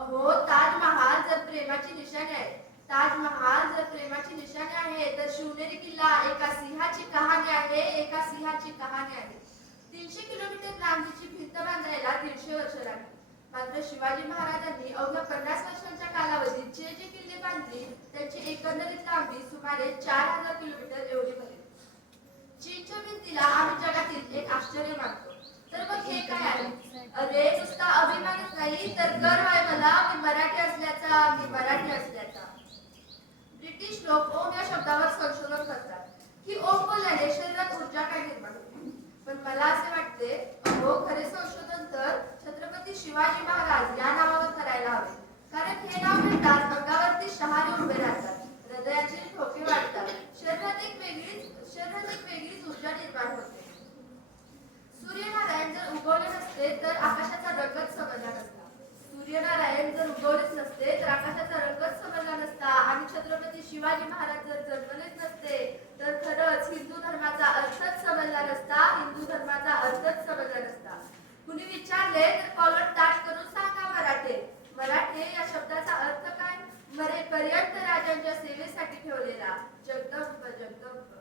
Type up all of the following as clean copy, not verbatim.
अहो, ताजमहाल जर प्रेमाची निशाणी आहे, ताजमहाल जर प्रेमाची निशाणी आहे, तर शिवनेरी किल्ला एका सिंहाची कहाणी आहे, एका सिंहाची कहाणी आहे. 300 किलोमीटर लांबीची भिंत बांधायला 150 वर्ष लागली. मात्र शिवाजी महाराजांनी अवघ्या 50 वर्षांच्या कालावधीत जे जे किल्ले बांधली, त्यांची एकंदरीत लांबी सुमारे 4000 किलोमीटर एवढी भरली. चीनच्या भिंतीला आम्ही जगातील एक आश्चर्य मानतो. तर मग हे काय आहे? अरे, नुसता अभिमानच नाही, तर गर्व आहे मला, मी मराठी असल्याचा, मी मराठी असल्याचा. ब्रिटिश लोक ओम या शब्दावर संशोधन करतात की ओम बोलल्याने शरीरात ऊर्जा काय निर्माण होते. पण मला असे वाटते, अहो, खरे संशोधन तर छत्रपती शिवाजी महाराज या नावावर करायला हवे. कारण हे नाव म्हणतात अंगावरती शहारे उभे राहतात, हृदयाचे ठोके वाढतात, शरीरात एक वेगळीच ऊर्जा निर्माण होते. सूर्यनारायण जर उगवले नसते तर आकाशाचा रंगच समजला नसता. सूर्यनारायण जर उगवलेच नसते तर आकाशाचा रंगच समजला नसता. आणि छत्रपती शिवाजी महाराज जर जन्मलेच नसते तर खरंच हिंदू धर्माचा अर्थच समजला नसता, हिंदू धर्माचा अर्थच समजला नसता. कुणी विचारले तर कॉलर ताट करून सांगा मराठे. मराठे या शब्दाचा अर्थ काय? मरेपर्यंत राजांच्या सेवेसाठी ठेवलेला. जगदंब जगदंब.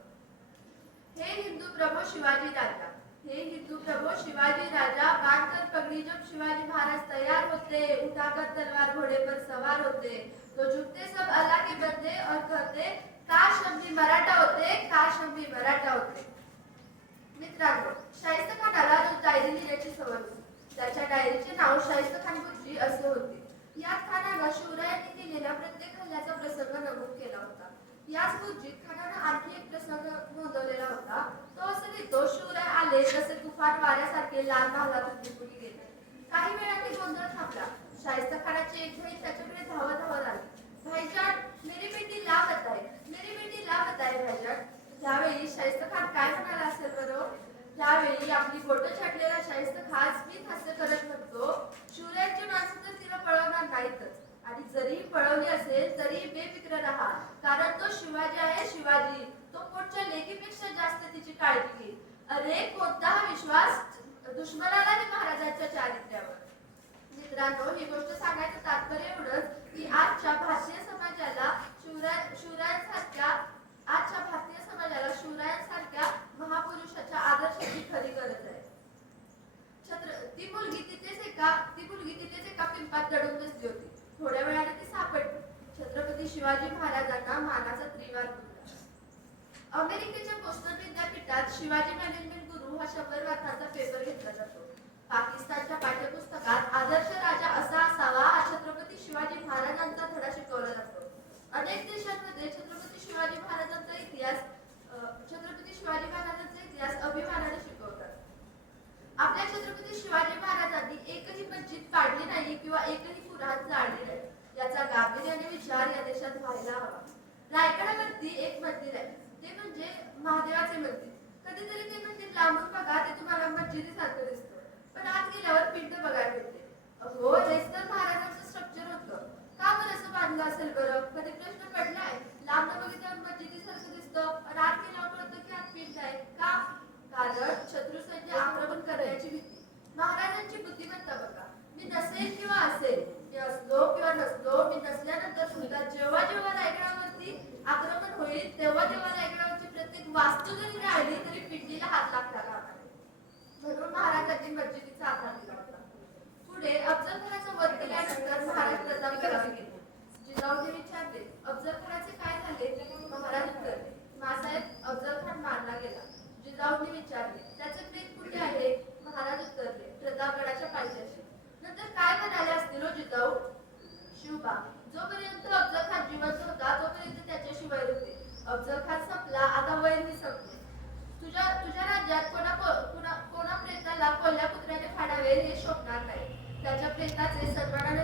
हे हिंदू प्रभू शिवाजी राजा, हे हिंदू प्रभु शिवाजी राजा, बांधकर पगड़ी जब शिवाजी महाराज तैयार होते, उठाकर तलवार घोड़े पर सवार होते, तो झुकते सब अल्लाह के बंदे और कहते, काश हम भी मराठा होते, काश हम भी मराठा होते. मित्रांनो, शाहिस्त खानाला रोज डायरी लिहिण्याची सवय होती. त्याच्या डायरीचे नाव शाहिस्त खान गुरुजी असे होते. यात खानानं शिवरायांनी केलेल्या प्रत्येक हल्ल्याचा प्रसंग नमूद केला होता. याच गुरुजीत खानानं आणखी एक प्रसंग नोंदवलेला होता. तो असे लिहितो, शिवराय आले तसे तुफान वाऱ्यासारखे लाल महालातून निघून गेले. काही वेळाने गोंधळ थांबला. शाहिस्त खानाची एक बहीण त्याच्याकडे धावत आली. भाईजान, मेरी बेटी लापत आहे, मेरी बेटी लापत आहे भाईजान. त्यावेळी शाहिस्त खान काय म्हणाला असेल बरं? त्यावेळी आपली बोटं छाटलेला शाहिस्त खान स्मित हास्य करत म्हणतो, शिवरायांची माणसं तर तिला पळवणार नाहीतच, आणि जरी पळवली असेल तरी बेफिक्र राहा, कारण तो शिवाजी आहे, शिवाजी. तो पोटच्या लेकीपेक्षा जास्त तिची काळजी घेईल. अरे, कोणता विश्वास दुश्मनाला नाही महाराजांच्या चारित्र्यावर. मित्रांनो, ही गोष्ट सांगायचं तात्पर्य एवढंच की आजच्या भारतीय समाजाला शिवरायांसारख्या महापुरुषाच्या आदर्शाची खरी गरज आहे. ती मुलगी तिथेच एका पिंपात दडून बसली होती. थोड्या वेळाने ती सापडली. छत्रपती शिवाजी महाराजांना मानाचा त्रिवार दिला. अमेरिकेच्या बोस्टन विद्यापीठात शिवाजी मॅनेजमेंट गुरु हा 100 मार्कांचा पेपर घेतला जातो. पाकिस्तानच्या पाठ्यपुस्तकात आदर्श राजा असा असावा हा छत्रपती शिवाजी महाराजांचा धडा शिकवला जातो. अनेक देशांमध्ये छत्रपती शिवाजी महाराजांचा इतिहास अभिमानाने शिकवतात. आपल्या छत्रपती शिवाजी महाराजांनी एकही मस्जिद पाडली नाही किंवा एकही कुराण जाळली नाही. याचा गांभीर्याने विचार या देशात व्हायला हवा. रायगडावरती एक मंदिर आहे, ते म्हणजे महादेवाचे मंदिर. कधीतरी ते मंदिर लांबून बघा, ते तुम्हाला मस्जिदीसारखं दिसतं, पण आत गेल्यावर पिंड बघायला मिळते. अहो, हेच तर महाराजांचं स्ट्रक्चर होतं. का बरं असं बांधलं असेल बरं? कधी प्रश्न पडलाय? लांबून बघितल्यावर मस्जिदीसारखं दिसतं, पण आत गेल्यावर कळतं की आत पिंड आहे. का? कारण शत्रू सैन्य आक्रमण करण्याची भीती. महाराजांची बुद्धिमत्ता बघा. मी नसेल किंवा असेल, मी असलो किंवा नसलो, मी नसल्यानंतर सुद्धा जेव्हा जेव्हा रायगडावरती आक्रमण होईल तेव्हा तेव्हा रायगडावरची प्रत्येक वास्तू जरी राहिली तरी पिंडीला हात लागता कामा नये. म्हणून महाराजांनी मस्जिदीचा आधार दिला होता. पुढे अफजलखानाचा वध केल्यानंतर महाराज प्रतापगडावर गेले. जिजाऊने विचारले, अफजलखानाचे काय झाले? महाराज उत्तरले, मासाहेब, अफजलखान मारला गेला. जिजाऊने विचारले, त्याचे प्रेत कुठे आहे? महाराज उत्तरले, प्रतापगडाच्या पायथ्याशी. नंतर काय म्हणाले असतील हो जिजाऊ? शिवबा, जोपर्यंत अफजलखान जिवंत होता तोपर्यंत त्याच्याशी वैर होते. अफजलखान संपला, आता वैरही संपले. तुझ्या राज्यात कोणा प्रेताला कोल्ह्या कुत्र्याने फाडावे हे शोभणार नाही. त्याच्या प्रेताचे सन्मानाने